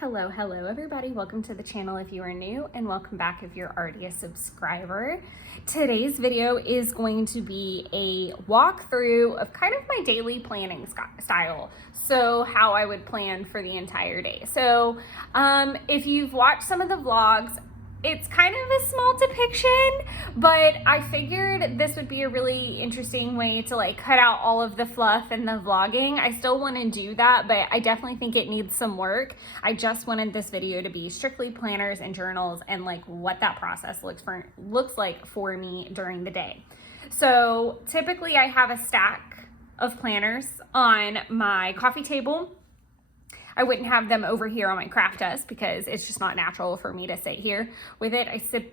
Hello everybody. Welcome to the channel if you are new, and welcome back if you're already a subscriber. Today's video is going to be a walkthrough of kind of my daily planning style. So how I would plan for the entire day. So if you've watched some of the vlogs, it's kind of a small depiction, but I figured this would be a really interesting way to like cut out all of the fluff and the vlogging. I still want to do that, but I definitely think it needs some work. I just wanted this video to be strictly planners and journals and like what that process looks like for me during the day. So typically I have a stack of planners on my coffee table. I wouldn't have them over here on my craft desk because it's just not natural for me to sit here with it.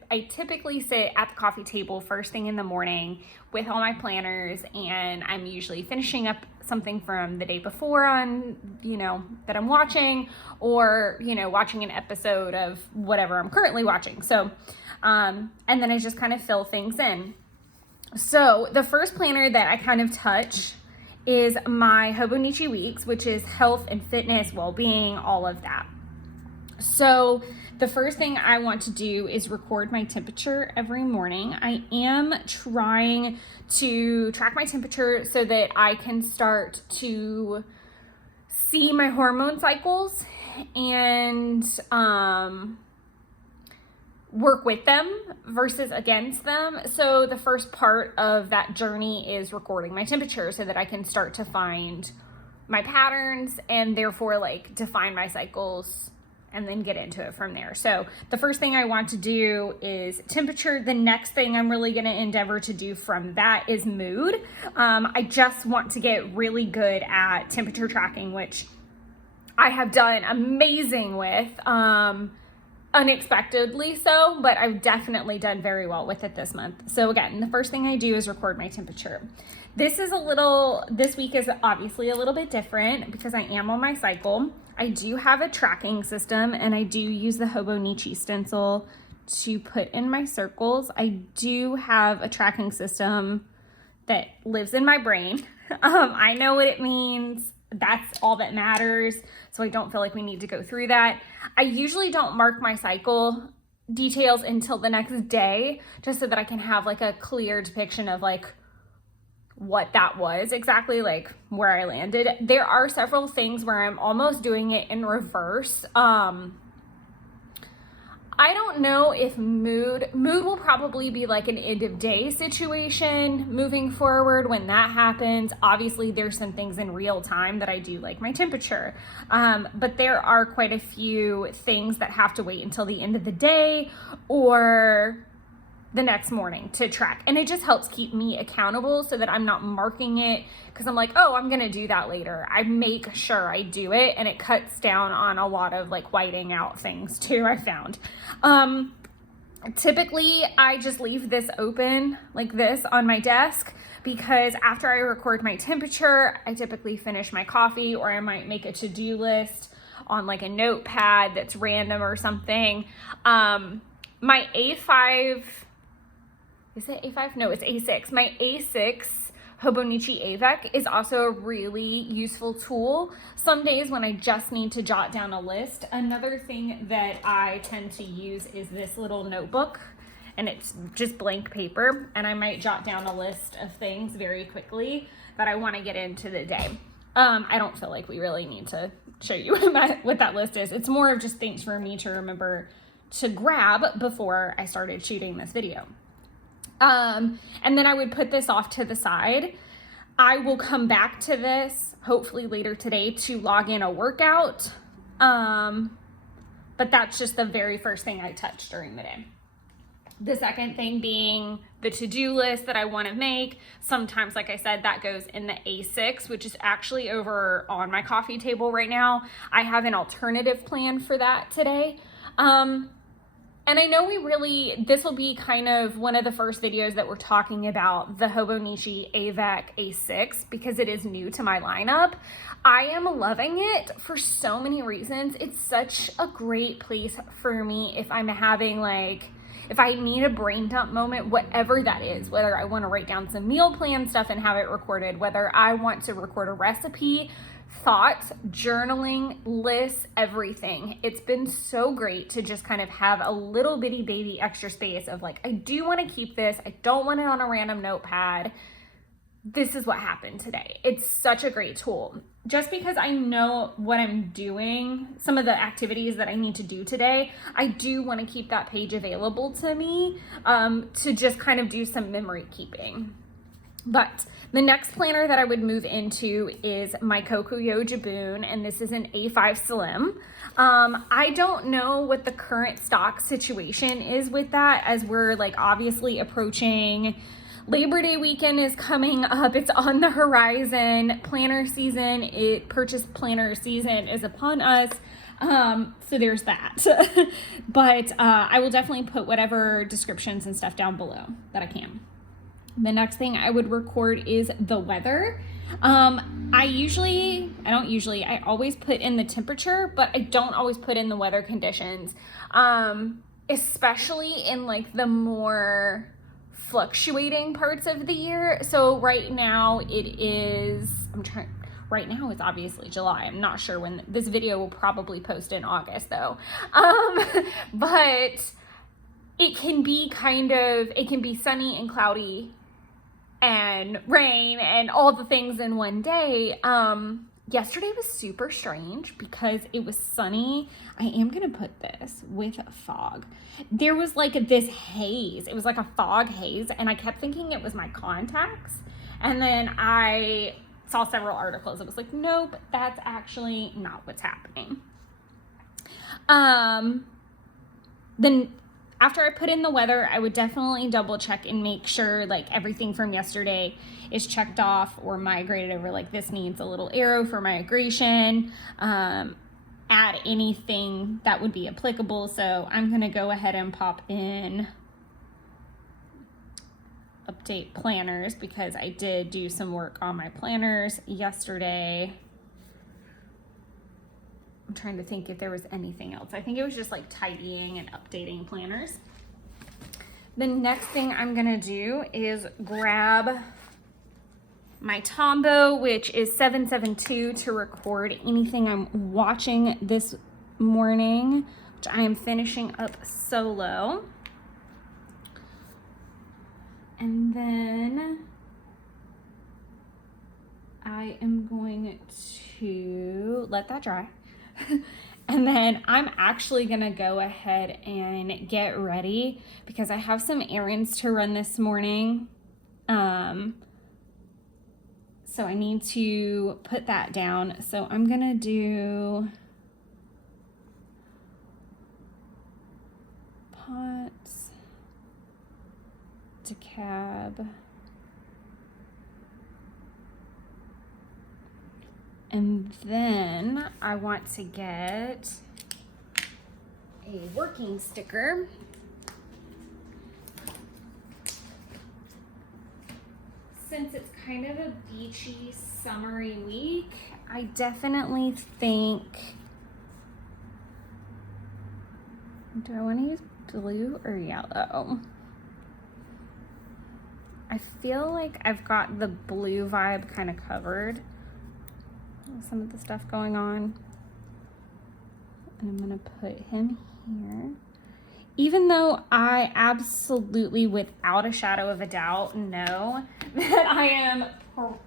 I typically sit at the coffee table first thing in the morning with all my planners, and I'm usually finishing up something from the day before on, that I'm watching, or, watching an episode of whatever I'm currently watching. So, and then I just kind of fill things in. So the first planner that I kind of touch is my Hobonichi Weeks, which is health and fitness, well-being, all of that. So the first thing I want to do is record my temperature every morning. I am trying to track my temperature so that I can start to see my hormone cycles and work with them versus against them. So the first part of that journey is recording my temperature so that I can start to find my patterns and therefore like define my cycles and then get into it from there. So the first thing I want to do is temperature. The next thing I'm really going to endeavor to do from that is mood. I just want to get really good at temperature tracking, which I have done amazing with. Unexpectedly so, but I've definitely done very well with it this month. So again, the first thing I do is record my temperature. This week is obviously a little bit different because I am on my cycle. I do have a tracking system, and I do use the Hobonichi stencil to put in my circles. I do have a tracking system that lives in my brain. I know what it means. That's all that matters. So I don't feel like we need to go through that. I usually don't mark my cycle details until the next day, just so that I can have like a clear depiction of like what that was exactly, like where I landed. There are several things where I'm almost doing it in reverse. I don't know if mood will probably be like an end of day situation moving forward when that happens. Obviously there's some things in real time that I do, like my temperature. But there are quite a few things that have to wait until the end of the day or the next morning to track. And it just helps keep me accountable so that I'm not marking it because I'm like, oh, I'm going to do that later. I make sure I do it, and it cuts down on a lot of like whiting out things too, I found. Typically I just leave this open like this on my desk because after I record my temperature, I typically finish my coffee, or I might make a to-do list on like a notepad that's random or something. My A5, is it A5? No, it's A6. My A6 Hobonichi Avec is also a really useful tool some days when I just need to jot down a list. Another thing that I tend to use is this little notebook, and it's just blank paper, and I might jot down a list of things very quickly that I want to get into the day. I don't feel like we really need to show you what that list is. It's more of just things for me to remember to grab before I started shooting this video. And then I would put this off to the side. I will come back to this hopefully later today to log in a workout. But that's just the very first thing I touch during the day. The second thing being the to-do list that I want to make. Sometimes, like I said, that goes in the A6, which is actually over on my coffee table right now. I have an alternative plan for that today. And I know this will be kind of one of the first videos that we're talking about the Hobonichi Avec A6 because it is new to my lineup. I am loving it for so many reasons. It's such a great place for me if I'm having if I need a brain dump moment, whatever that is, whether I want to write down some meal plan stuff and have it recorded, whether I want to record a recipe thoughts, journaling, lists, everything. It's been so great to just kind of have a little bitty baby extra space of like, I do want to keep this. I don't want it on a random notepad. This is what happened today. It's such a great tool. Just because I know what I'm doing, some of the activities that I need to do today, I do want to keep that page available to me to just kind of do some memory keeping. But the next planner that I would move into is my Kokuyo Jabun, and this is an A5 Slim. I don't know what the current stock situation is with that, as we're like obviously approaching Labor Day weekend is coming up. It's on the horizon. Planner season, purchase planner season is upon us. So there's that. But I will definitely put whatever descriptions and stuff down below that I can. The next thing I would record is the weather. I always put in the temperature, but I don't always put in the weather conditions, especially in like the more fluctuating parts of the year. So right now it's obviously July. I'm not sure when this video will probably post in August though. But it can be sunny and cloudy and rain and all the things in one day. Yesterday was super strange because it was sunny. I am going to put this with fog. There was like this haze. It was like a fog haze, and I kept thinking it was my contacts. And then I saw several articles. It was like, nope, that's actually not what's happening. Then after I put in the weather, I would definitely double check and make sure like everything from yesterday is checked off or migrated over. Like this needs a little arrow for migration. Add anything that would be applicable. So I'm going to go ahead and pop in update planners because I did do some work on my planners yesterday. I'm trying to think if there was anything else. I think it was just like tidying and updating planners. The next thing I'm gonna do is grab my Tombow, which is 772, to record anything I'm watching this morning, which I am finishing up solo. And then I am going to let that dry. And then I'm actually gonna go ahead and get ready because I have some errands to run this morning. So I need to put that down. So I'm gonna do pots to cab. And then I want to get a working sticker. Since it's kind of a beachy, summery week, I definitely think, do I want to use blue or yellow? I feel like I've got the blue vibe kind of covered. Some of the stuff going on. And I'm gonna put him here. Even though I absolutely, without a shadow of a doubt, know that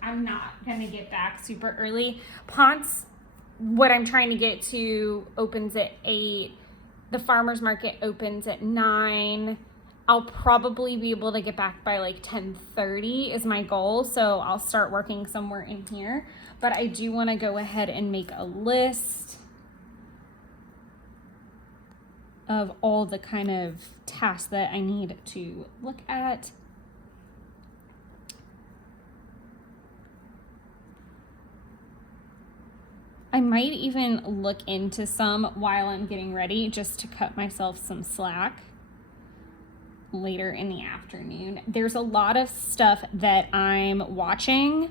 I'm not gonna get back super early. Ponce, what I'm trying to get to, opens at 8. The farmer's market opens at 9. I'll probably be able to get back by like 10:30 is my goal. So I'll start working somewhere in here. But I do want to go ahead and make a list of all the kind of tasks that I need to look at. I might even look into some while I'm getting ready just to cut myself some slack later in the afternoon. There's a lot of stuff that I'm watching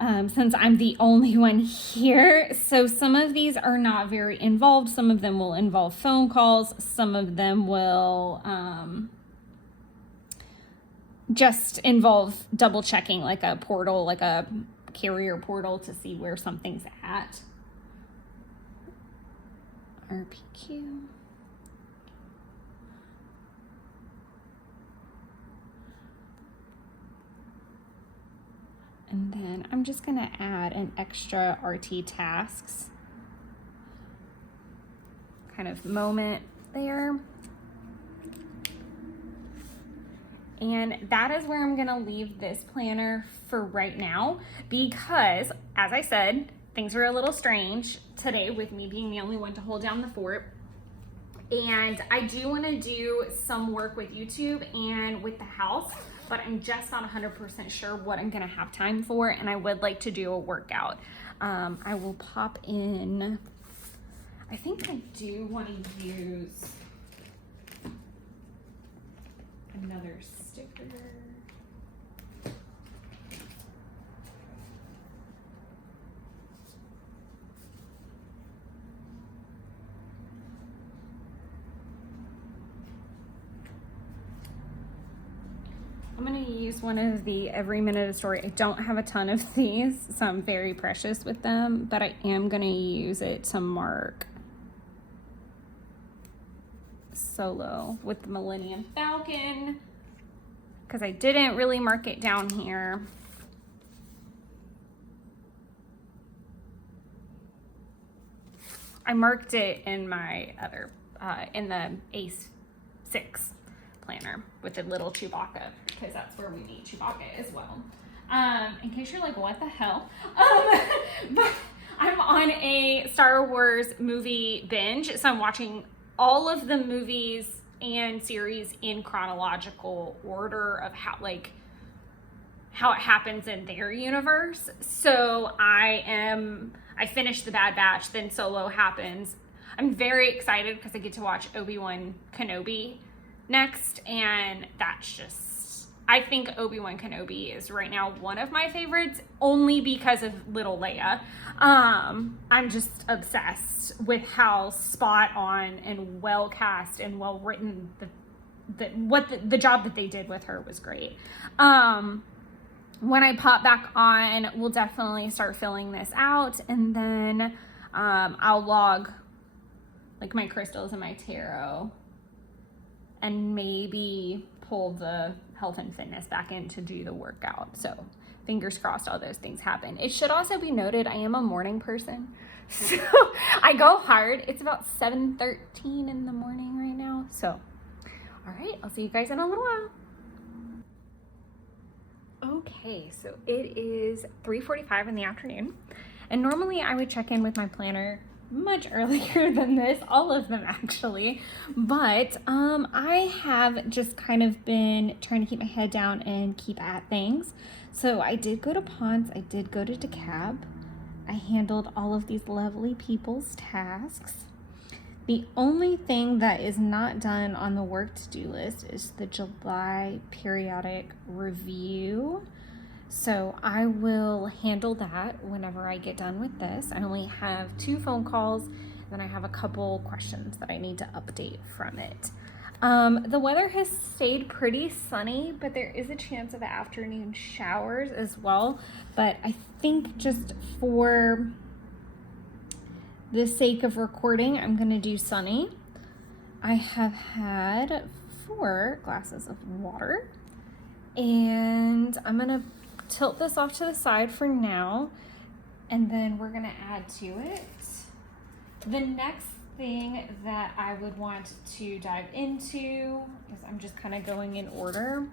since I'm the only one here. So some of these are not very involved. Some of them will involve phone calls. Some of them will just involve double checking like a portal, like a carrier portal to see where something's at. RPQ. And then I'm just gonna add an extra RT tasks kind of moment there. And that is where I'm gonna leave this planner for right now, because as I said, things were a little strange today with me being the only one to hold down the fort. And I do wanna do some work with YouTube and with the house, but I'm just not 100% sure what I'm gonna have time for, and I would like to do a workout. I will pop in, I think I do wanna use another sticker. I'm gonna use one of the Every Minute a Story. I don't have a ton of these, so I'm very precious with them, but I am gonna use it to mark Solo with the Millennium Falcon, because I didn't really mark it down here. I marked it in my other, in the Ace 6 planner with the little Chewbacca, because that's where we need Chewbacca as well. In case you're like, what the hell? But I'm on a Star Wars movie binge, so I'm watching all of the movies and series in chronological order of how it happens in their universe. So I finished The Bad Batch, then Solo happens. I'm very excited because I get to watch Obi-Wan Kenobi next, and that's just, I think Obi-Wan Kenobi is right now one of my favorites, only because of little Leia. I'm just obsessed with how spot on and well cast and well written the job that they did with her was great. When I pop back on, we'll definitely start filling this out, and then I'll log like my crystals and my tarot, and maybe pull the health and fitness back in to do the workout. So fingers crossed all those things happen. It should also be noted, I am a morning person. So I go hard. It's about 7:13 in the morning right now. So, all right, I'll see you guys in a little while. Okay, so it is 3:45 in the afternoon. And normally I would check in with my planner much earlier than this, all of them actually, but I have just kind of been trying to keep my head down and keep at things. So I did go to Ponds, I did go to DeKalb, I handled all of these lovely people's tasks. The only thing that is not done on the work to-do list is the July periodic review. So I will handle that whenever I get done with this. I only have 2 phone calls, and then I have a couple questions that I need to update from it. The weather has stayed pretty sunny, but there is a chance of afternoon showers as well. But I think just for the sake of recording, I'm gonna do sunny. I have had 4 glasses of water, and I'm gonna tilt this off to the side for now, and then we're gonna add to it. The next thing that I would want to dive into, is I'm just kind of going in order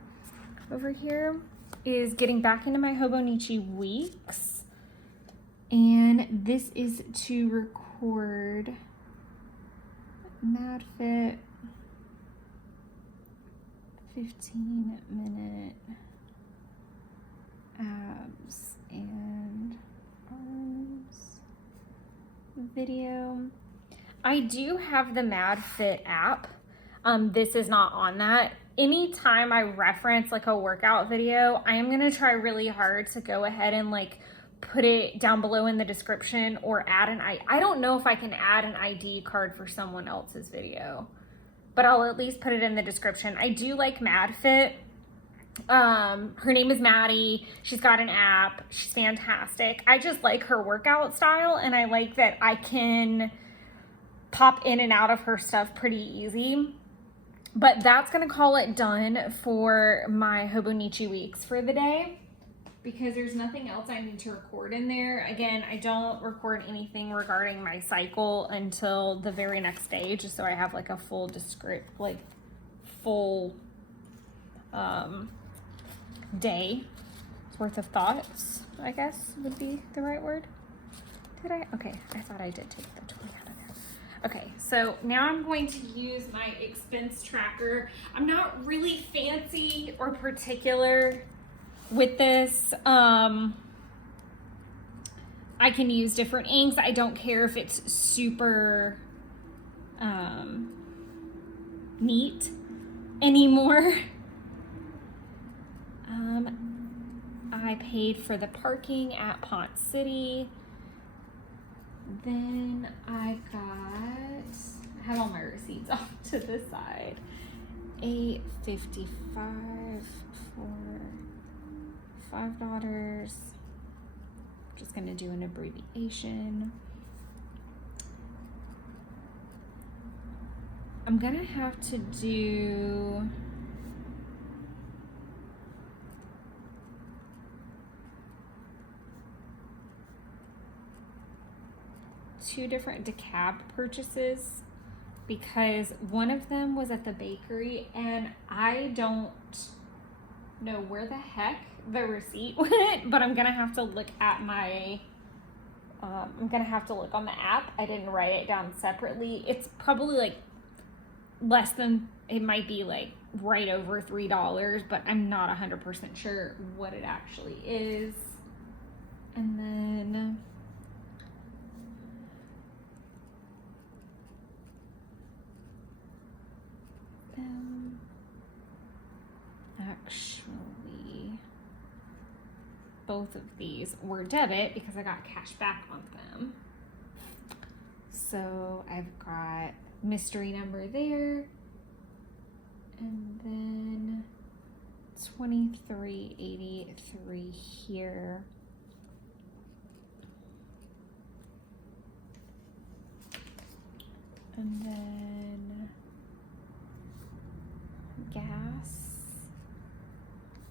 over here, is getting back into my Hobonichi weeks. And this is to record MadFit 15-minute abs and arms video. I do have the MadFit app. This is not on that. Anytime I reference like a workout video, I am gonna try really hard to go ahead and like put it down below in the description, or add I don't know if I can add an ID card for someone else's video, but I'll at least put it in the description. I do like MadFit. Her name is Maddie. She's got an app. She's fantastic. I just like her workout style, and I like that I can pop in and out of her stuff pretty easy. But that's going to call it done for my Hobonichi weeks for the day, because there's nothing else I need to record in there. Again, I don't record anything regarding my cycle until the very next day, just so I have like a full day worth of thoughts, I guess would be the right word. Did I? Okay, I thought I did take the 20 out of there. Okay, so now I'm going to use my expense tracker. I'm not really fancy or particular with this. I can use different inks. I don't care if it's super neat anymore. I paid for the parking at Ponce City. Then I have all my receipts off to the side. $8.55 for 5 daughters. Just gonna do an abbreviation. I'm gonna have to do two different decab purchases, because one of them was at the bakery and I don't know where the heck the receipt went, but I'm gonna have to look at my I'm gonna have to look on the app. I didn't write it down separately. It's probably like less than, it might be like right over $3, but I'm not 100% sure what it actually is. And then actually both of these were debit because I got cash back on them. So I've got mystery number there, and then 2383 here. And then gas,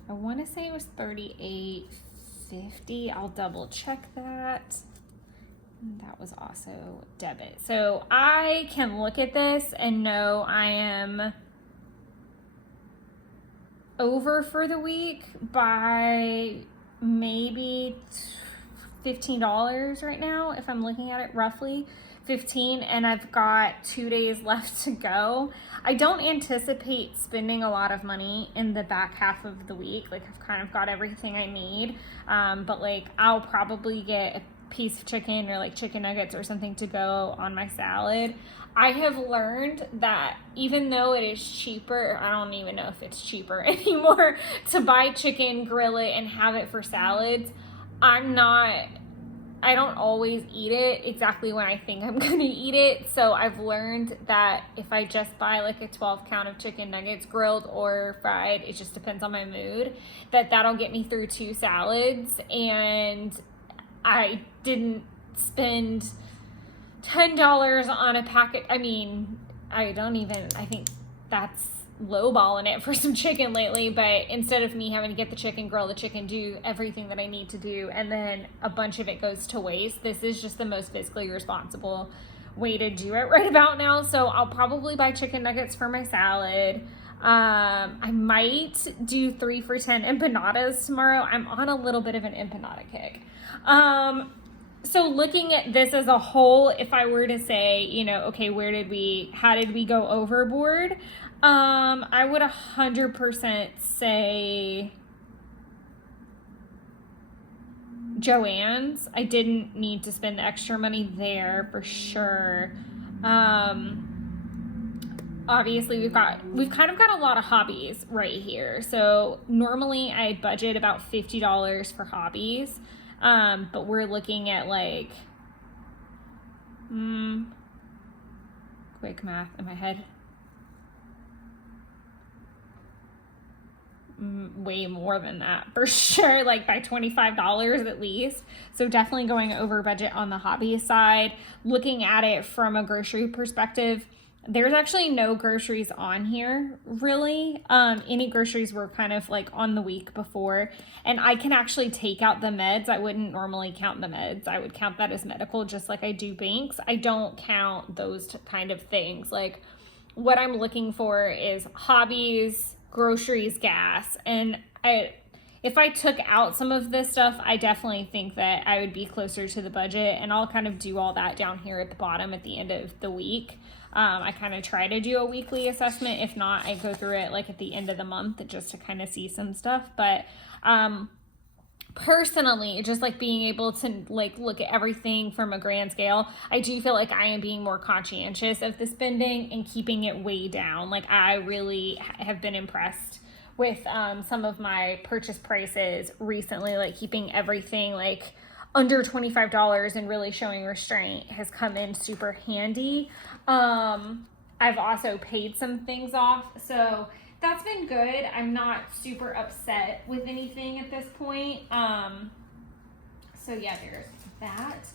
I want to say it was $38.50. I'll double check that. And that was also debit. So I can look at this and know I am over for the week by maybe $15 right now, if I'm looking at it roughly. 15, and I've got 2 days left to go. I don't anticipate spending a lot of money in the back half of the week. Like, I've kind of got everything I need, but like I'll probably get a piece of chicken or like chicken nuggets or something to go on my salad. I have learned that even though it is cheaper, I don't even know if it's cheaper anymore, to buy chicken, grill it, and have it for salads, I don't always eat it exactly when I think I'm gonna eat it. So I've learned that if I just buy like a 12 count of chicken nuggets, grilled or fried, it just depends on my mood, that'll get me through 2 salads. And I didn't spend $10 on a packet. I mean, I think that's lowballing it for some chicken lately, but instead of me having to get the chicken, grill the chicken, do everything that I need to do, and then a bunch of it goes to waste, this is just the most fiscally responsible way to do it right about now. So I'll probably buy chicken nuggets for my salad. I might do 3 for $10 empanadas tomorrow. I'm on a little bit of an empanada kick. So looking at this as a whole, if I were to say, okay, how did we go overboard? I would 100% say Joann's. I didn't need to spend the extra money there for sure. Obviously we've kind of got a lot of hobbies right here. So normally I budget about $50 for hobbies. But we're looking at like, quick math in my head. way more than that for sure, like by $25 at least. So definitely going over budget on the hobby side. Looking at it from a grocery perspective, there's actually no groceries on here really. Any groceries were kind of like on the week before, and I can actually take out the meds. I wouldn't normally count the meds. I would count that as medical, just like I do banks. I don't count those kind of things. Like, what I'm looking for is hobbies, groceries, gas. And if I took out some of this stuff, I definitely think that I would be closer to the budget, and I'll kind of do all that down here at the bottom at the end of the week. I kind of try to do a weekly assessment. If not, I go through it like at the end of the month just to kind of see some stuff. But personally, just like being able to like look at everything from a grand scale, I do feel like I am being more conscientious of the spending and keeping it way down. Like, I really have been impressed with some of my purchase prices recently, like keeping everything like under $25 and really showing restraint has come in super handy. I've also paid some things off, so that's been good. I'm not super upset with anything at this point. So yeah, there's that.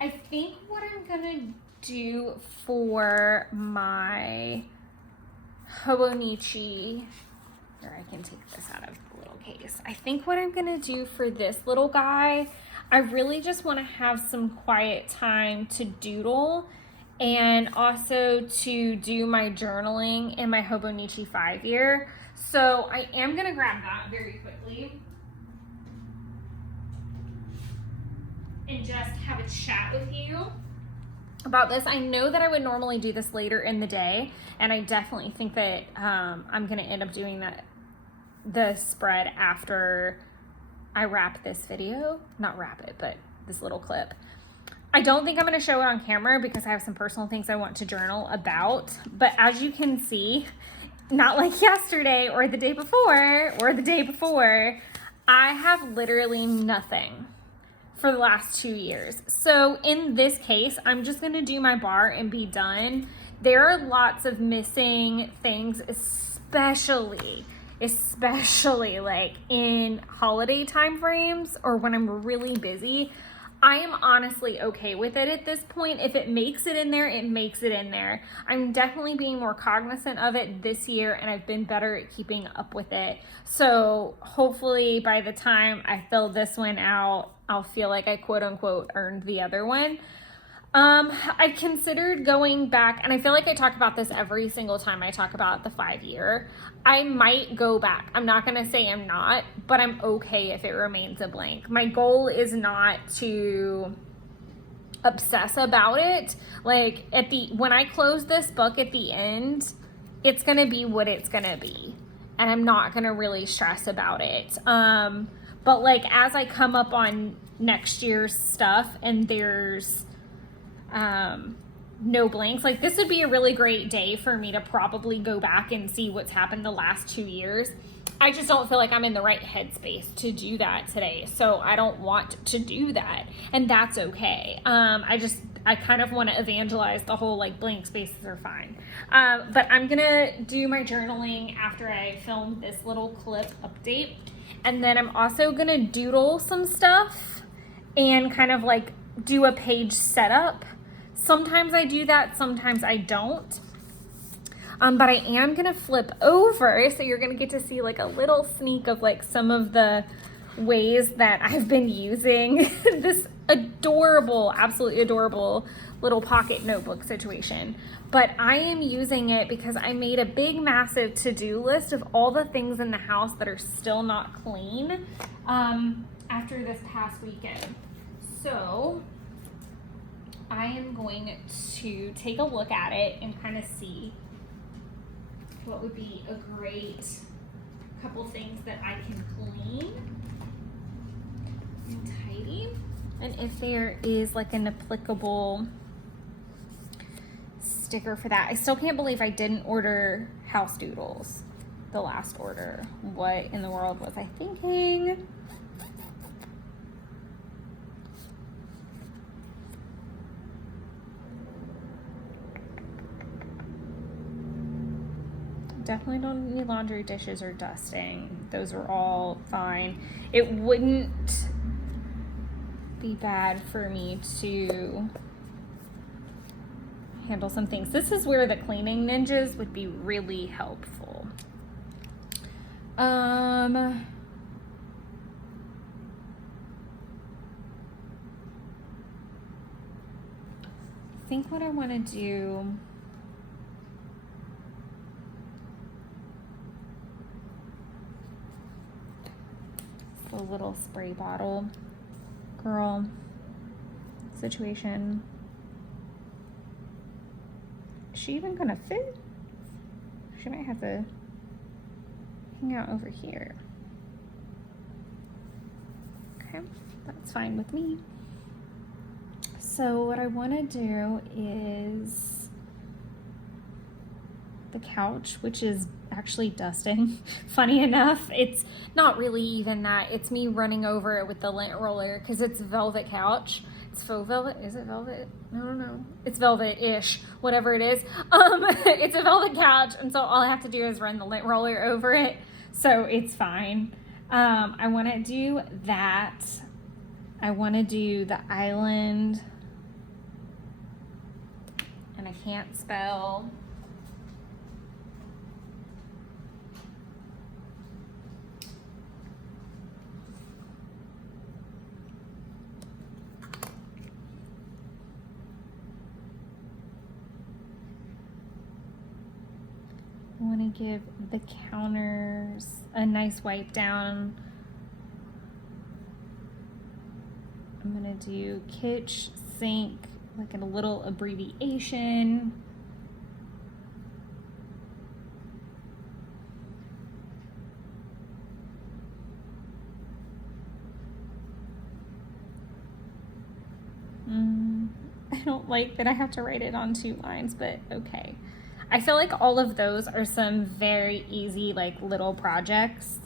I think what I'm gonna do for my Hobonichi, or I can take this out of the little case. I think what I'm gonna do for this little guy, I really just want to have some quiet time to doodle and also to do my journaling in my Hobonichi 5-year. So I am going to grab that very quickly and just have a chat with you about this. I know that I would normally do this later in the day, and I definitely think that I'm going to end up doing the spread after I wrap this video. Not wrap it, but this little clip. I don't think I'm going to show it on camera because I have some personal things I want to journal about. But as you can see, not like yesterday or the day before, I have literally nothing for the last 2 years. So in this case, I'm just going to do my bar and be done. There are lots of missing things, especially like in holiday time frames or when I'm really busy. I am honestly okay with it at this point. If it makes it in there, it makes it in there. I'm definitely being more cognizant of it this year, and I've been better at keeping up with it. So hopefully by the time I fill this one out, I'll feel like I quote unquote earned the other one. I considered going back, and I feel like I talk about this every single time I talk about the 5-year. I might go back. I'm not going to say I'm not, but I'm okay if it remains a blank. My goal is not to obsess about it. Like when I close this book at the end, it's going to be what it's going to be, and I'm not going to really stress about it. But like as I come up on next year's stuff and there's no blanks, like this would be a really great day for me to probably go back and see what's happened the last 2 years. I just don't feel like I'm in the right headspace to do that today, so I don't want to do that, and that's okay. I kind of want to evangelize the whole like blank spaces are fine. But I'm gonna do my journaling after I film this little clip update, and then I'm also gonna doodle some stuff and kind of like do a page setup. Sometimes I do that, sometimes I don't. But I am gonna flip over, so you're gonna get to see like a little sneak of like some of the ways that I've been using this adorable, absolutely adorable little pocket notebook situation. But I am using it because I made a big, massive to-do list of all the things in the house that are still not clean after this past weekend. So I am going to take a look at it and kind of see what would be a great couple things that I can clean and tidy, and if there is like an applicable sticker for that. I still can't believe I didn't order house doodles the last order. What in the world was I thinking? definitely don't need laundry, dishes, or dusting. Those are all fine. It wouldn't be bad for me to handle some things. This is where the cleaning ninjas would be really helpful. I think what I want to do, the little spray bottle girl situation. Is she even gonna fit? She might have to hang out over here. Okay, that's fine with me. So what I want to do is the couch, which is actually dusting. Funny enough, it's not really even that. It's me running over it with the lint roller because it's velvet couch. It's faux velvet. Is it velvet? I don't know. It's velvet-ish, whatever it is. It's a velvet couch, and so all I have to do is run the lint roller over it, so it's fine. I want to do that. I want to do the island. And I can't spell. I want to give the counters a nice wipe down. I'm going to do kitchen sink, like a little abbreviation. I don't like that I have to write it on 2 lines, but okay. I feel like all of those are some very easy, like little projects.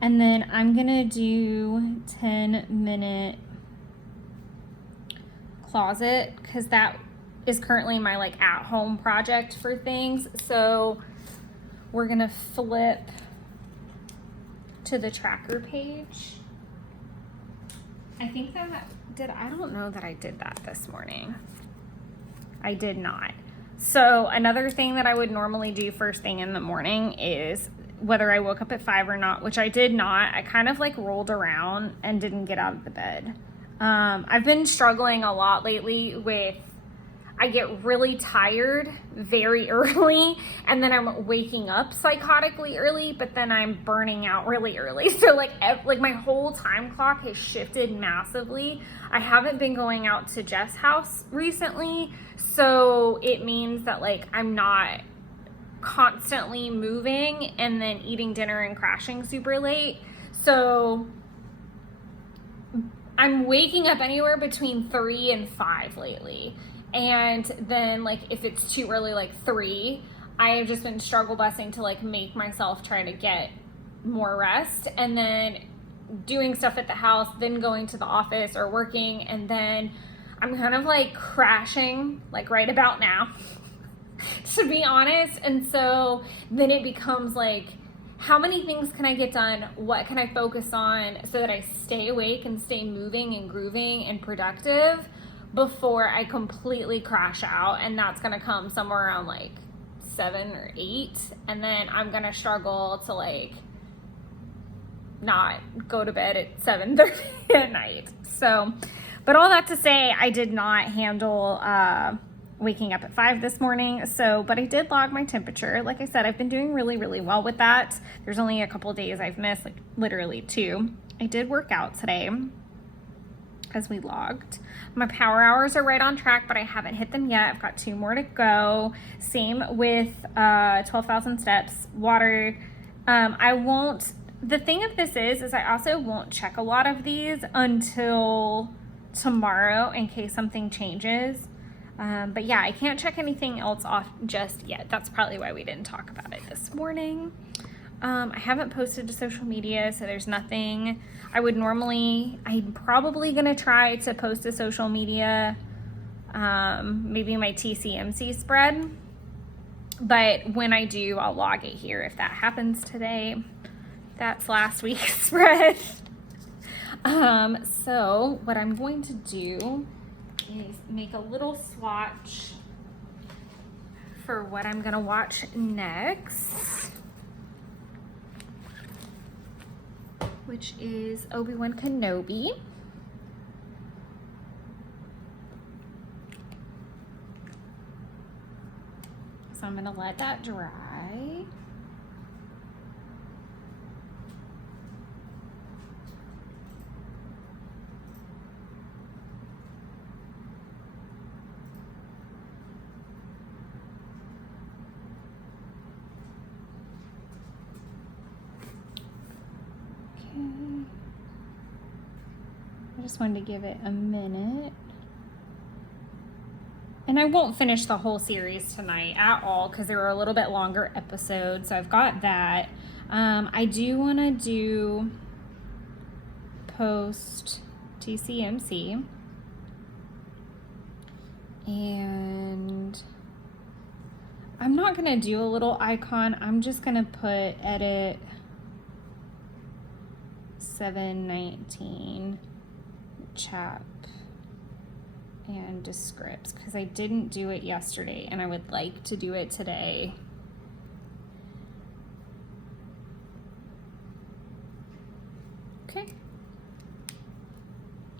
And then I'm gonna do 10-minute closet because that is currently my like at-home project for things. So we're gonna flip to the tracker page. I think that I don't know that I did that this morning. I did not. So another thing that I would normally do first thing in the morning is whether I woke up at 5 or not, which I did not. I kind of like rolled around and didn't get out of the bed. I've been struggling a lot lately with, I get really tired very early and then I'm waking up psychotically early, but then I'm burning out really early. So like my whole time clock has shifted massively. I haven't been going out to Jeff's house recently. So it means that like I'm not constantly moving and then eating dinner and crashing super late. So I'm waking up anywhere between 3 and 5 lately. And then like if it's too early, like 3, I have just been struggle busing to like make myself try to get more rest, and then doing stuff at the house, then going to the office or working, and then I'm kind of like crashing like right about now to be honest. And so then it becomes like, how many things can I get done? What can I focus on so that I stay awake and stay moving and grooving and productive before I completely crash out? And that's gonna come somewhere around like 7 or 8, and then I'm gonna struggle to like not go to bed at 7:30 at night. So, but all that to say, I did not handle waking up at 5 this morning. So, but I did log my temperature. Like I said, I've been doing really, really well with that. There's only a couple of days I've missed, like literally 2. I did work out today as we logged. My power hours are right on track, but I haven't hit them yet. I've got 2 more to go. Same with 12,000 steps, water. The thing of this is I also won't check a lot of these until tomorrow in case something changes. But yeah, I can't check anything else off just yet. That's probably why we didn't talk about it this morning. I haven't posted to social media, so there's nothing. I'm probably gonna try to post to social media, maybe my TCMC spread, But when I do, I'll log it here if that happens today. That's last week's spread. So what I'm going to do is make a little swatch for what I'm gonna watch next, which is Obi-Wan Kenobi. So I'm gonna let that dry. I just wanted to give it a minute. And I won't finish the whole series tonight at all because they were a little bit longer episodes. So I've got that. I do want to do post TCMC. And I'm not going to do a little icon. I'm just going to put edit 719 chap and descripts because I didn't do it yesterday and I would like to do it today. Okay.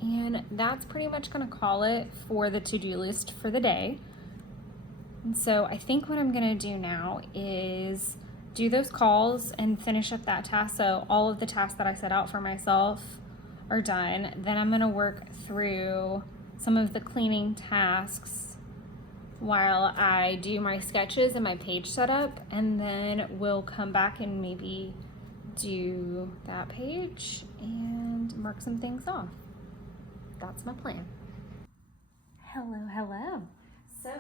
And that's pretty much going to call it for the to-do list for the day. And so I think what I'm going to do now is do those calls and finish up that task. So all of the tasks that I set out for myself are done. Then I'm going to work through some of the cleaning tasks while I do my sketches and my page setup, and then we'll come back and maybe do that page and mark some things off. That's my plan. Hello. So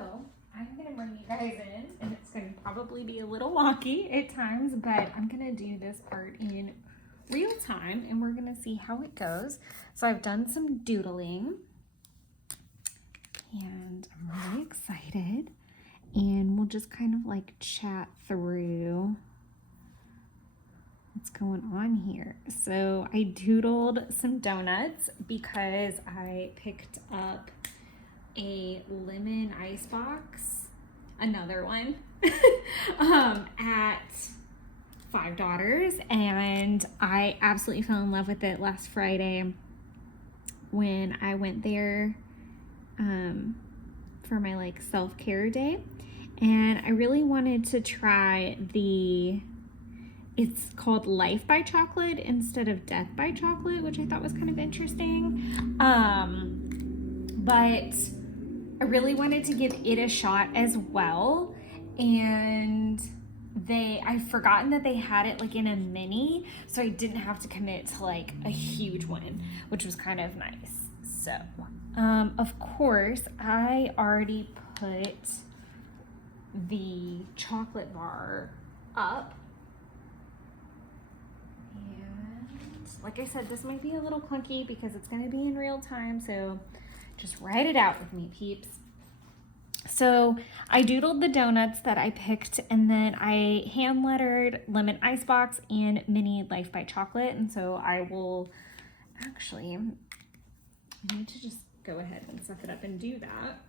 I'm going to bring you guys in, and it's going to probably be a little wonky at times, but I'm going to do this part in real time, and we're going to see how it goes. So I've done some doodling, and I'm really excited, and we'll just kind of like chat through what's going on here. So I doodled some donuts because I picked up a lemon ice box, another one, at Five Daughters, and I absolutely fell in love with it last Friday when I went there for my like self-care day, and I really wanted to try it's called Life by Chocolate instead of Death by Chocolate, which I thought was kind of interesting. But I really wanted to give it a shot as well, and I've forgotten that they had it like in a mini, so I didn't have to commit to like a huge one, which was kind of nice. So, of course, I already put the chocolate bar up. And like I said, this might be a little clunky because it's going to be in real time, so just write it out with me, peeps. So I doodled the donuts that I picked, and then I hand lettered lemon icebox and mini Life by Chocolate. And so I need to just go ahead and suck it up and do that.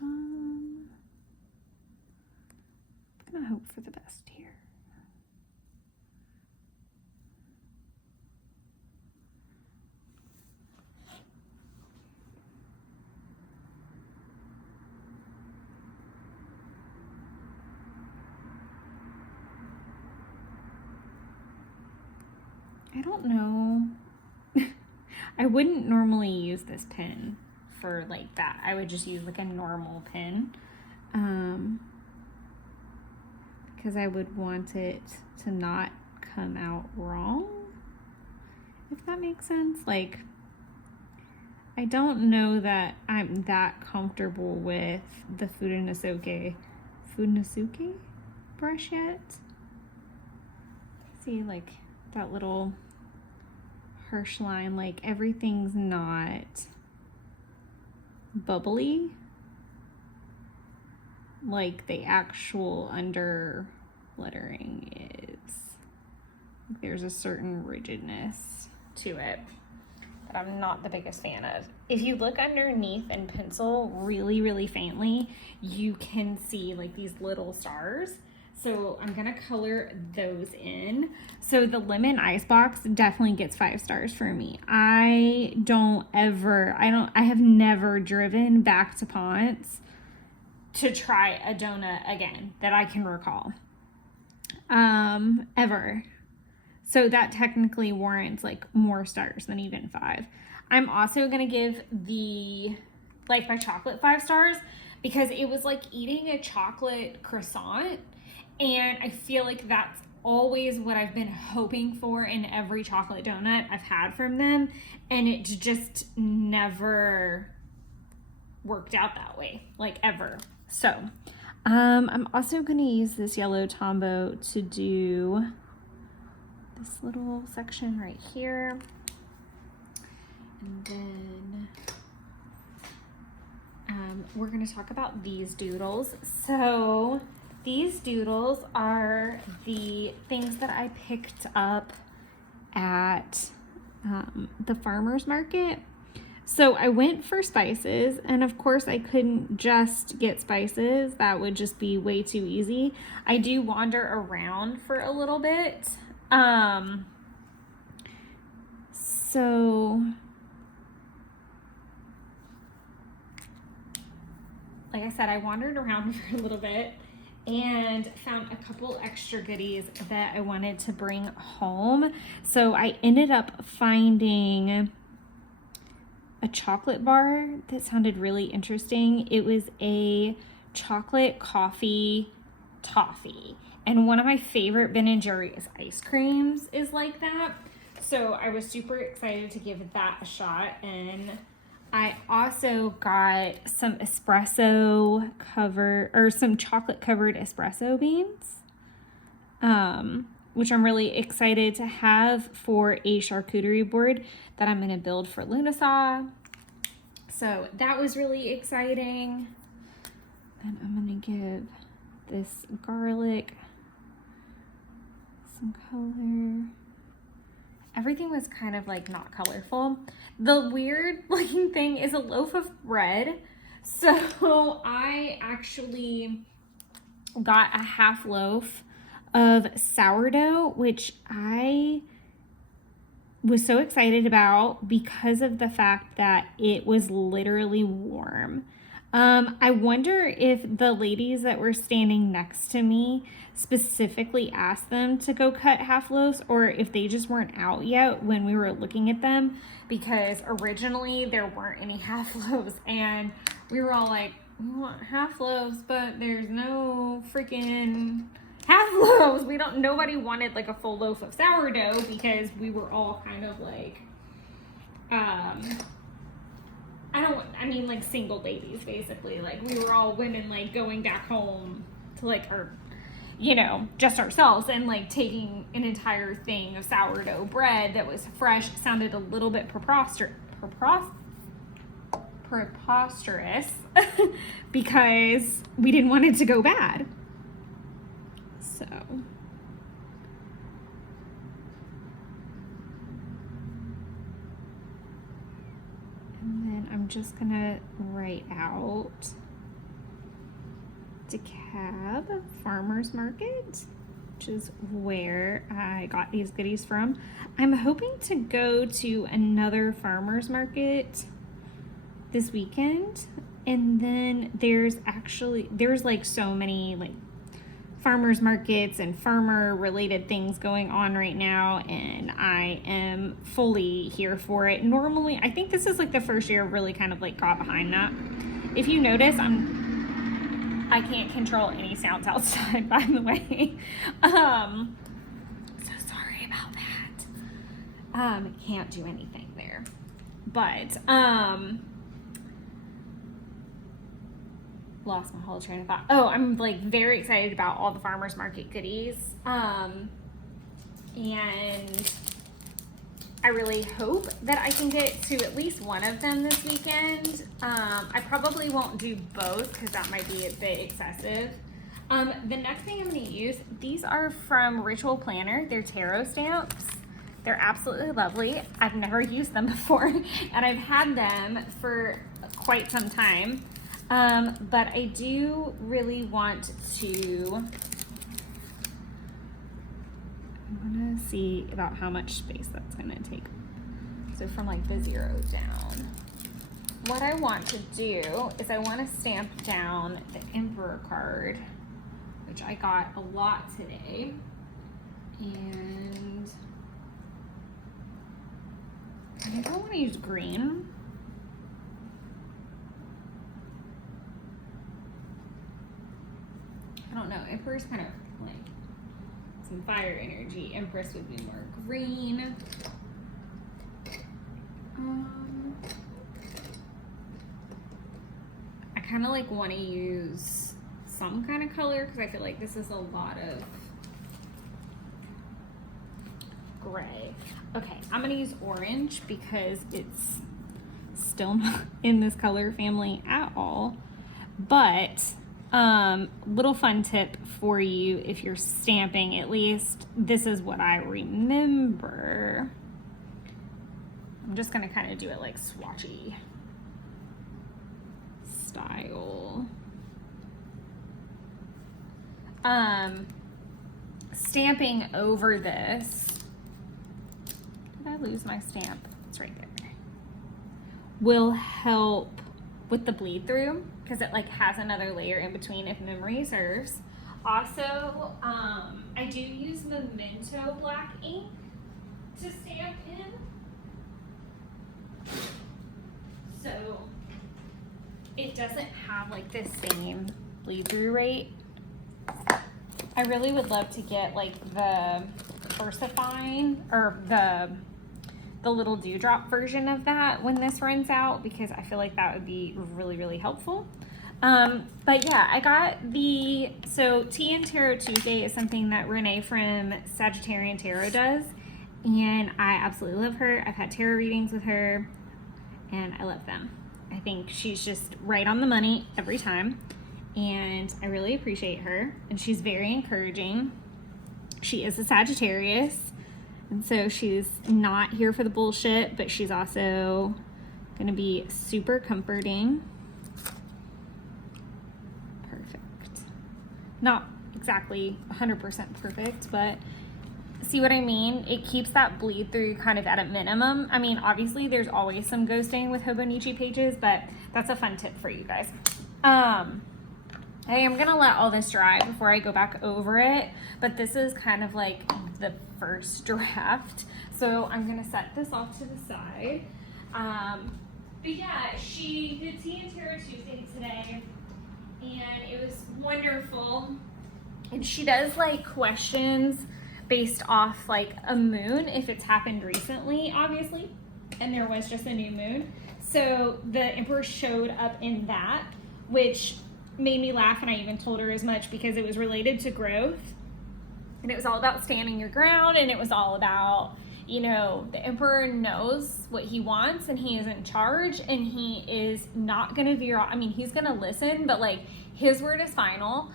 I'm gonna hope for the best here. I don't know. I wouldn't normally use this pen for like that. I would just use like a normal pen, because I would want it to not come out wrong, if that makes sense. Like, I don't know that I'm that comfortable with the Fudenosuke brush yet. See, like that little harsh line, like everything's not bubbly like the actual under lettering is. There's a certain rigidness to it that I'm not the biggest fan of. If you look underneath in pencil really, really faintly, you can see like these little stars. So I'm gonna color those in. So the lemon icebox definitely gets 5 stars for me. I have never driven back to Ponce to try a donut again that I can recall. Ever. So that technically warrants like more stars than even 5. I'm also gonna give the Life by Chocolate 5 stars because it was like eating a chocolate croissant, and I feel like that's always what I've been hoping for in every chocolate donut I've had from them, and it just never worked out that way, like ever. So I'm also gonna use this yellow Tombow to do this little section right here, and then we're going to talk about these doodles. So these doodles are the things that I picked up at the farmer's market. So I went for spices, and of course I couldn't just get spices. That would just be way too easy. I do wander around for a little bit. So like I said, I wandered around for a little bit and found a couple extra goodies that I wanted to bring home. So I ended up finding a chocolate bar that sounded really interesting. It was a chocolate coffee toffee. And one of my favorite Ben & Jerry's ice creams is like that. So I was super excited to give that a shot. And I also got some some chocolate covered espresso beans, which I'm really excited to have for a charcuterie board that I'm going to build for Lunasaw. So that was really exciting. And I'm going to give this garlic some color. Everything was kind of like not colorful. The weird looking thing is a loaf of bread. So I actually got a half loaf of sourdough, which I was so excited about because of the fact that it was literally warm. I wonder if the ladies that were standing next to me specifically asked them to go cut half loaves, or if they just weren't out yet when we were looking at them, because originally there weren't any half loaves and we were all like, we want half loaves, but there's no freaking half loaves. Nobody wanted like a full loaf of sourdough because we were all kind of like, like single ladies basically. Like we were all women like going back home to like just ourselves, and like taking an entire thing of sourdough bread that was fresh sounded a little bit preposterous because we didn't want it to go bad. So and then I'm just gonna write out DeKalb Farmers Market, which is where I got these goodies from. I'm hoping to go to another farmers market this weekend, and then there's like so many like farmers markets and farmer related things going on right now, and I am fully here for it. Normally, I think this is like the first year I've really kind of like got behind that. If you notice, I can't control any sounds outside, by the way. So sorry about that. Can't do anything there. But, lost my whole train of thought. Oh, I'm like very excited about all the farmers market goodies. And I really hope that I can get to at least one of them this weekend. I probably won't do both because that might be a bit excessive. The next thing I'm going to use, these are from Ritual Planner. They're tarot stamps. They're absolutely lovely. I've never used them before, and I've had them for quite some time. But I do really want to, I want to see about how much space that's going to take. So from like the 0 down. What I want to do is I want to stamp down the Emperor card, which I got a lot today. And I think I want to use green. I don't know, Emperor's kind of like some fire energy. Empress would be more green. I kind of like want to use some kind of color because I feel like this is a lot of gray. Okay, I'm gonna use orange because it's still not in this color family at all. But little fun tip for you if you're stamping, at least this is what I remember. I'm just gonna kind of do it like swatchy style. Stamping over this, did I lose my stamp? It's right there. Will help with the bleed through because it like has another layer in between if memory serves. Also, I do use Memento black ink to stamp in. So it doesn't have like the same bleed through rate. I really would love to get like the VersaFine or the little dewdrop version of that when this runs out, because I feel like that would be really, really helpful. But yeah, I got so Tea and Tarot Tuesday is something that Renee from Sagittarian Tarot does, and I absolutely love her. I've had tarot readings with her, and I love them. I think she's just right on the money every time, and I really appreciate her, and she's very encouraging. She is a Sagittarius, and so she's not here for the bullshit, but she's also going to be super comforting. Perfect. Not exactly 100% perfect, but see what I mean? It keeps that bleed through kind of at a minimum. I mean, obviously there's always some ghosting with Hobonichi pages, but that's a fun tip for you guys. I am gonna let all this dry before I go back over it, but this is kind of like the first draft. So I'm gonna set this off to the side. But yeah, she did Tea and Tarot Tuesday today, and it was wonderful. And she does like questions based off like a moon, if it's happened recently, obviously, and there was just a new moon. So the Emperor showed up in that, which made me laugh, and I even told her as much because it was related to growth, and it was all about standing your ground, and it was all about, you know, the Emperor knows what he wants, and he is in charge, and he is not gonna veer off. I mean, he's gonna listen, but like his word is final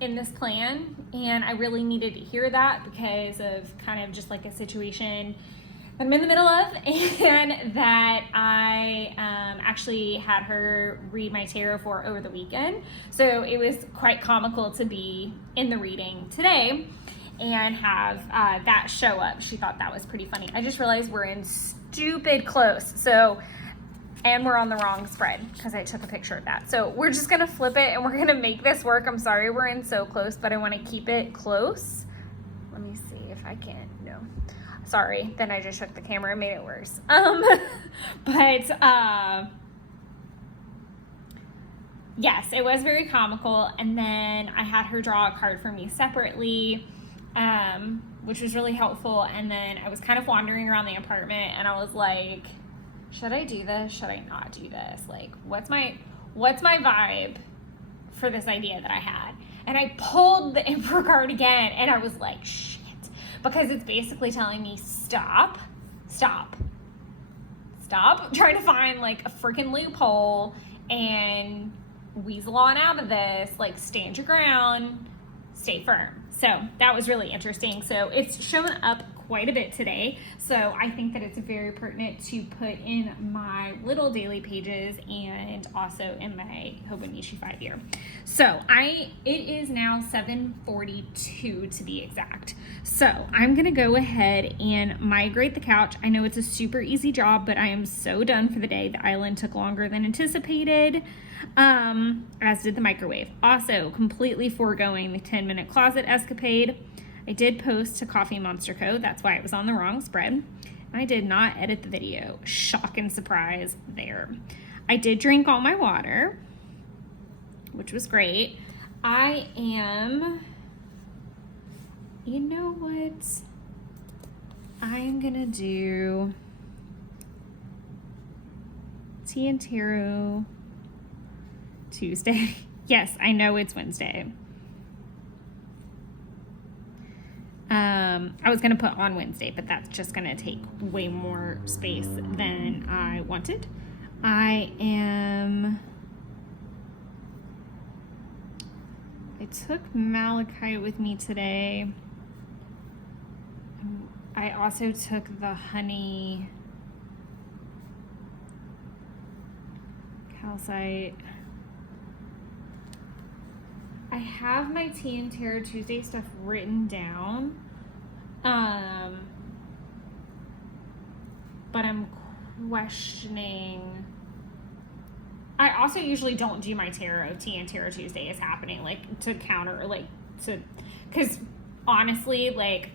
in this plan, and I really needed to hear that because of kind of just like a situation that I'm in the middle of, and that I actually had her read my tarot for over the weekend. So it was quite comical to be in the reading today and have that show up. She thought that was pretty funny. I just realized we're in stupid close. So, and we're on the wrong spread because I took a picture of that. So we're just gonna flip it and we're gonna make this work. I'm sorry we're in so close, but I wanna keep it close. Let me see if I can, no. Sorry, then I just shook the camera and made it worse. Yes, it was very comical. And then I had her draw a card for me separately, which was really helpful. And then I was kind of wandering around the apartment, and I was like, should I do this? Should I not do this? Like, what's my vibe for this idea that I had? And I pulled the Emperor card again, and I was like, shit. because it's basically telling me stop trying to find like a freaking loophole and weasel on out of this. Like, stand your ground, stay firm. So that was really interesting. So it's shown up quite a bit today. So I think that it's very pertinent to put in my little daily pages and also in my Hobonichi 5-year. So it is now 7:42 to be exact. So I'm gonna go ahead and migrate the couch. I know it's a super easy job, but I am so done for the day. The island took longer than anticipated, as did the microwave. Also, completely foregoing the 10-minute closet escapade. I did post to Coffee Monster Co. That's why it was on the wrong spread. I did not edit the video. Shock and surprise there. I did drink all my water, which was great. You know what? I am gonna do tea and tarot Tuesday. Yes, I know it's Wednesday. I was gonna put on Wednesday, but that's just gonna take way more space than I wanted. I took malachite with me today. I also took the honey calcite. I have my Tea and Tarot Tuesday stuff written down, but I'm questioning. I also usually don't do my tarot. Tea and Tarot Tuesday is happening, like, to counter, like, because honestly, like,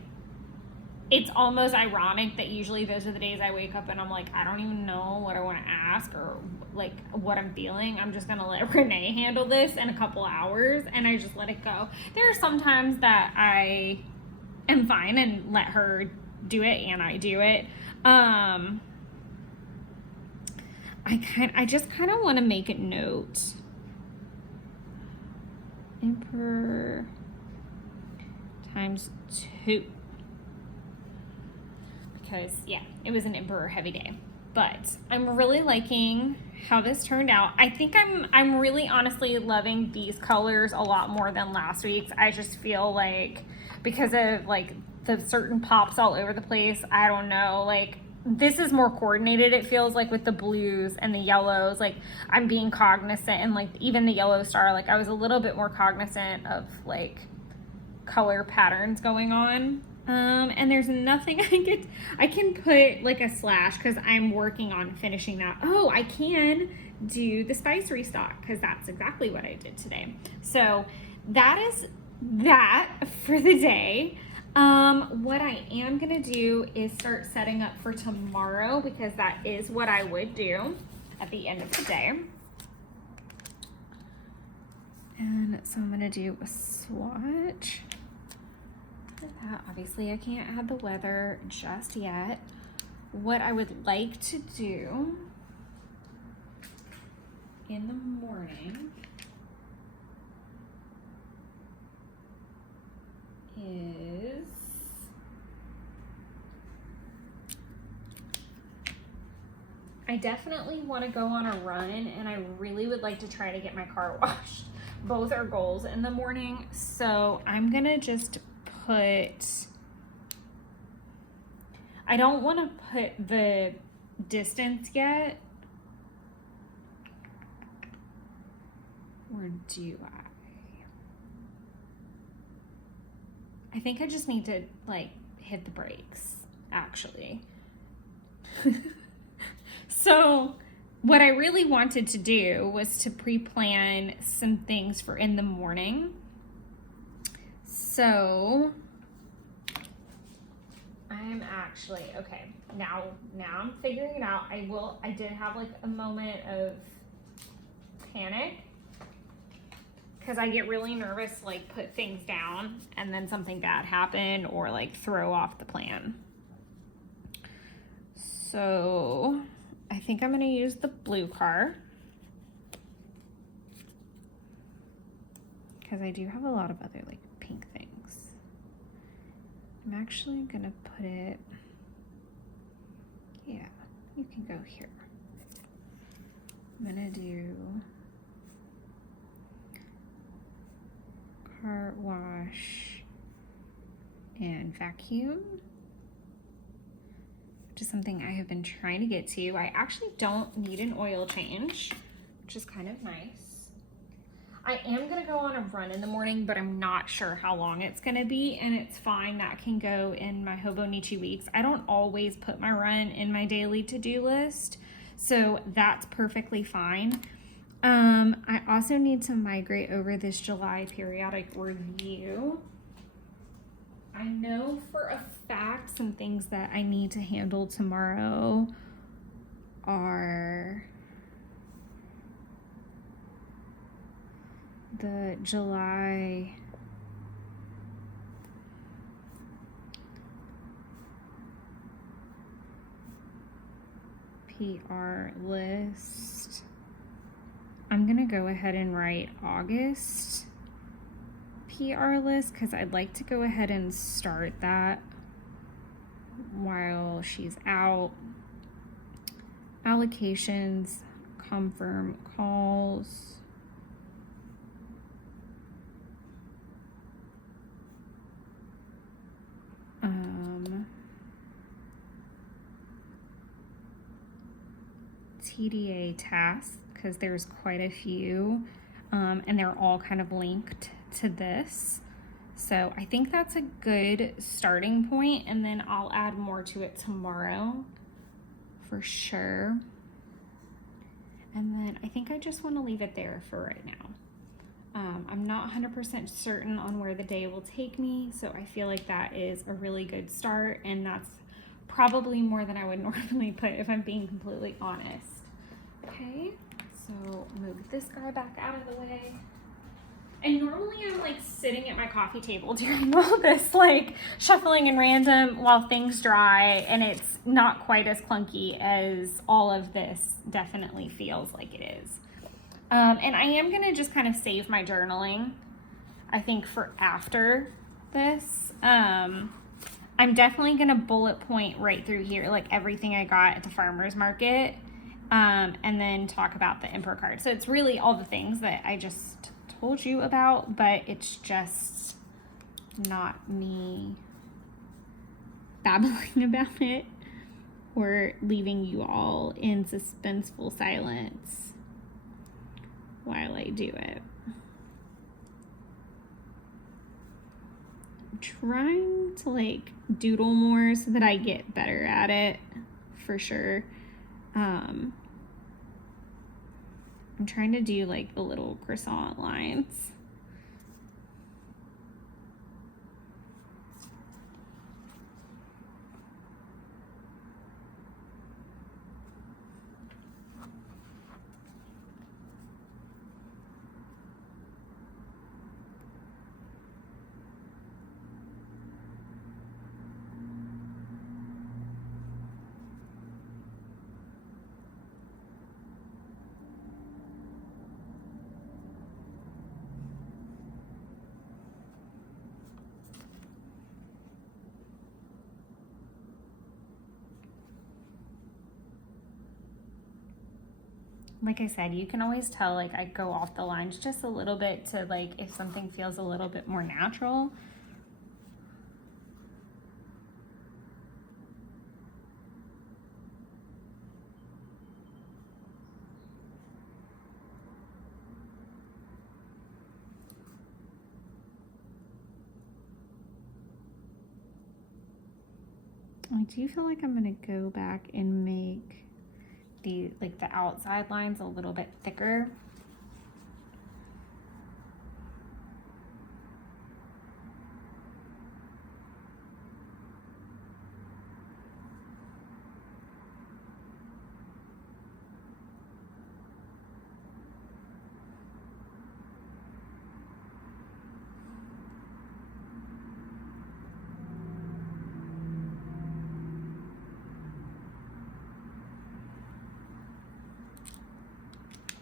it's almost ironic that usually those are the days I wake up and I'm like, I don't even know what I want to ask or like what I'm feeling. I'm just gonna let Renee handle this in a couple hours, and I just let it go. There are some times that I am fine and let her do it, and I do it. I just kind of want to make a note. Emperor times 2. Because, yeah, it was an Emperor heavy day. But I'm really liking how this turned out. I think I'm really honestly loving these colors a lot more than last week's. I just feel like because of like the certain pops all over the place, I don't know, like this is more coordinated, it feels like, with the blues and the yellows. Like I'm being cognizant, and like even the yellow star, like I was a little bit more cognizant of like color patterns going on. And there's nothing I can put like a slash because I'm working on finishing that. Oh, I can do the spice restock because that's exactly what I did today. So that is that for the day. What I am gonna do is start setting up for tomorrow because that is what I would do at the end of the day. And so I'm gonna do a swatch. That. Obviously, I can't add the weather just yet. What I would like to do in the morning is I definitely want to go on a run, and I really would like to try to get my car washed. Both are goals in the morning, so I'm gonna just I don't want to put the distance yet, or do I think I just need to like hit the brakes actually. So what I really wanted to do was to pre-plan some things for in the morning. So I'm actually, okay, now I'm figuring it out. I did have like a moment of panic because I get really nervous to like put things down and then something bad happen or like throw off the plan. So I think I'm gonna use the blue car because I do have a lot of other like pink things. I'm actually gonna put it, yeah, you can go here. I'm gonna do car wash and vacuum, which is something I have been trying to get to. I actually don't need an oil change, which is kind of nice. I am gonna go on a run in the morning, but I'm not sure how long it's gonna be, and it's fine. That can go in my Hobonichi weeks. I don't always put my run in my daily to-do list, so that's perfectly fine. I also need to migrate over this July periodic review. I know for a fact some things that I need to handle tomorrow are the July PR list. I'm gonna go ahead and write August PR list because I'd like to go ahead and start that while she's out. Allocations, confirm calls. TDA tasks, because there's quite a few, and they're all kind of linked to this. So I think that's a good starting point, and then I'll add more to it tomorrow for sure. And then I think I just want to leave it there for right now. I'm not 100% certain on where the day will take me, so I feel like that is a really good start, and that's probably more than I would normally put if I'm being completely honest. Okay, so move this guy back out of the way. And normally I'm like sitting at my coffee table during all this like shuffling and random while things dry, and it's not quite as clunky as all of this definitely feels like it is. And I am gonna just kind of save my journaling, I think, for after this. I'm definitely gonna bullet point right through here like everything I got at the farmer's market, and then talk about the Emperor card. So it's really all the things that I just told you about, but it's just not me babbling about it or leaving you all in suspenseful silence while I do it. I'm trying to like doodle more so that I get better at it for sure. I'm trying to do like the little croissant lines. Like I said, you can always tell like I go off the lines just a little bit to like if something feels a little bit more natural. I do feel like I'm gonna go back and make the outside lines a little bit thicker.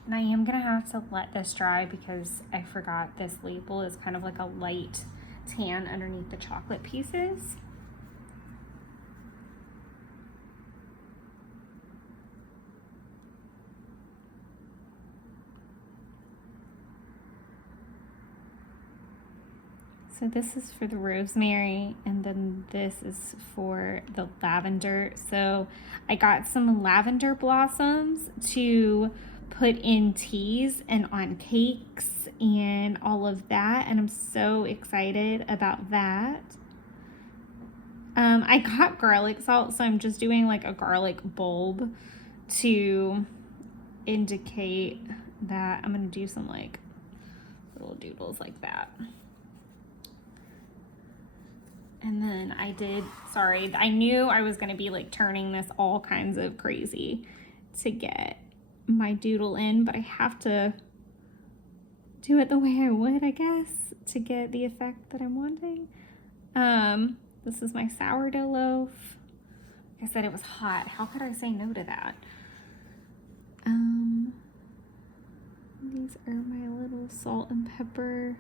And I am gonna have to let this dry because I forgot this label is kind of like a light tan underneath the chocolate pieces. So this is for the rosemary, and then this is for the lavender. So I got some lavender blossoms to put in teas and on cakes and all of that, and I'm so excited about that. I got garlic salt, so I'm just doing like a garlic bulb to indicate that I'm gonna do some like little doodles like that. And then I knew I was gonna be like turning this all kinds of crazy to get my doodle in, but I have to do it the way I would, I guess, to get the effect that I'm wanting. This is my sourdough loaf. Like I said, it was hot. How could I say no to that? These are my little salt and pepper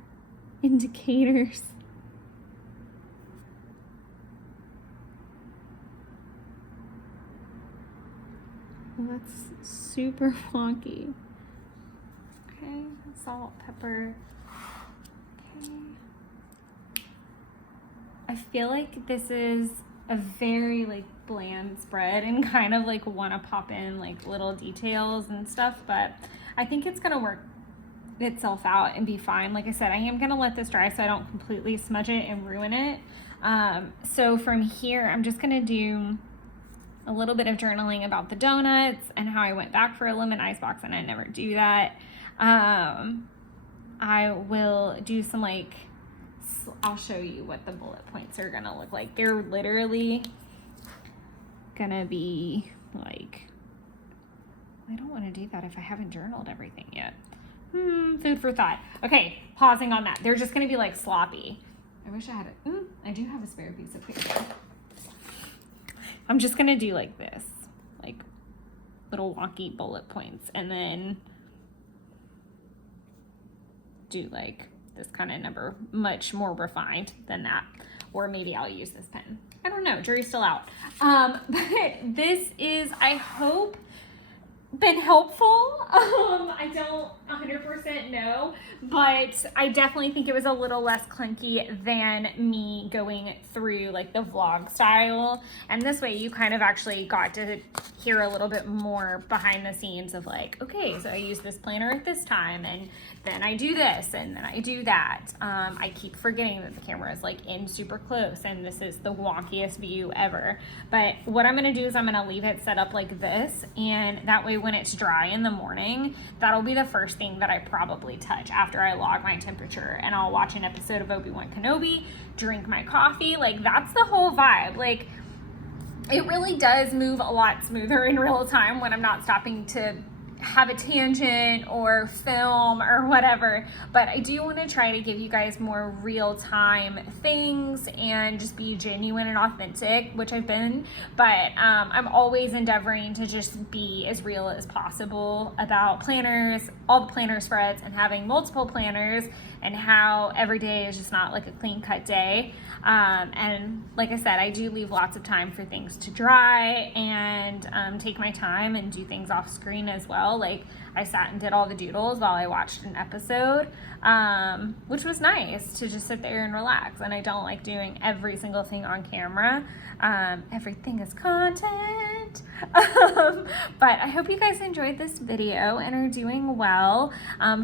indicators. Well, that's super wonky. Okay, salt, pepper. Okay. I feel like this is a very like bland spread and kind of like want to pop in like little details and stuff, but I think it's gonna work itself out and be fine. Like I said, I am gonna let this dry so I don't completely smudge it and ruin it. So from here, I'm just gonna do a little bit of journaling about the donuts and how I went back for a lemon icebox and I never do that. I will do some like, I'll show you what the bullet points are gonna look like. They're literally gonna be like, I don't want to do that if I haven't journaled everything yet. Food for thought. Okay, pausing on that. They're just gonna be like sloppy. I wish I had it. I do have a spare piece of paper. I'm just gonna do like this, like little wonky bullet points, and then do like this kind of number, much more refined than that. Or maybe I'll use this pen. I don't know, jury's still out. But this is, I hope, been helpful. I don't 100% know, but I definitely think it was a little less clunky than me going through like the vlog style. And this way you kind of actually got to hear a little bit more behind the scenes of like, okay, so I use this planner at this time, and then I do this, and then I do that. I keep forgetting that the camera is like in super close, and this is the wonkiest view ever. But what I'm gonna do is I'm gonna leave it set up like this, and that way when it's dry in the morning, that'll be the first thing that I probably touch after I log my temperature, and I'll watch an episode of Obi-Wan Kenobi, drink my coffee. Like, that's the whole vibe. Like, it really does move a lot smoother in real time when I'm not stopping to have a tangent or film or whatever. But I do want to try to give you guys more real-time things and just be genuine and authentic, which I've been, but I'm always endeavoring to just be as real as possible about planners, all the planner spreads, and having multiple planners, and how every day is just not like a clean cut day. And like I said, I do leave lots of time for things to dry and take my time and do things off screen as well. Like, I sat and did all the doodles while I watched an episode, which was nice to just sit there and relax. And I don't like doing every single thing on camera. Everything is content. But I hope you guys enjoyed this video and are doing well.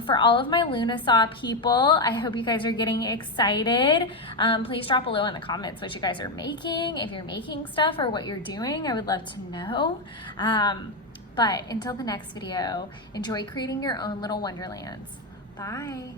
For all of my Lunasaw people, I hope you guys are getting excited. Please drop below in the comments what you guys are making, if you're making stuff or what you're doing. I would love to know. But until the next video, enjoy creating your own little wonderlands. Bye.